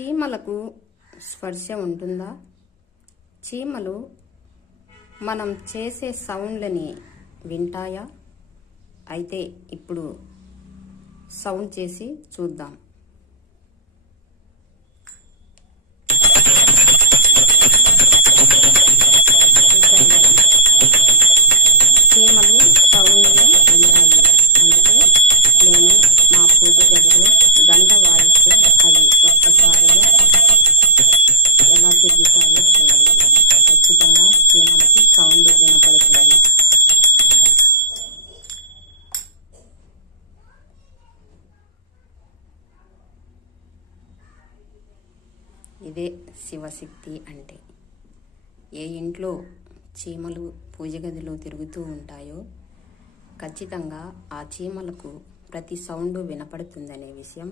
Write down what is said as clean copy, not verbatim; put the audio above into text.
చీమలకు స్పర్శ ఉంటుందా? చీమలు మనం చేసే సౌండ్లని వింటాయా? అయితే ఇప్పుడు సౌండ్ చేసి చూద్దాం. చీమలు సౌండ్ని వింటాయి. అందుకే నేను మా పూజ గదిలో గంట వాయిస్తే అవి ఒక్కసారిగా ఎలా తిరుగుతాయో చూడండి. ఖచ్చితంగా చీమలకు సౌండ్ వినపడుతుంది. ఇదే శివశక్తి అంటే. ఏ ఇంట్లో చీమలు పూజ గదిలో తిరుగుతూ ఉంటాయో ఖచ్చితంగా ఆ చీమలకు ప్రతి సౌండ్ వినపడుతుందనే విషయం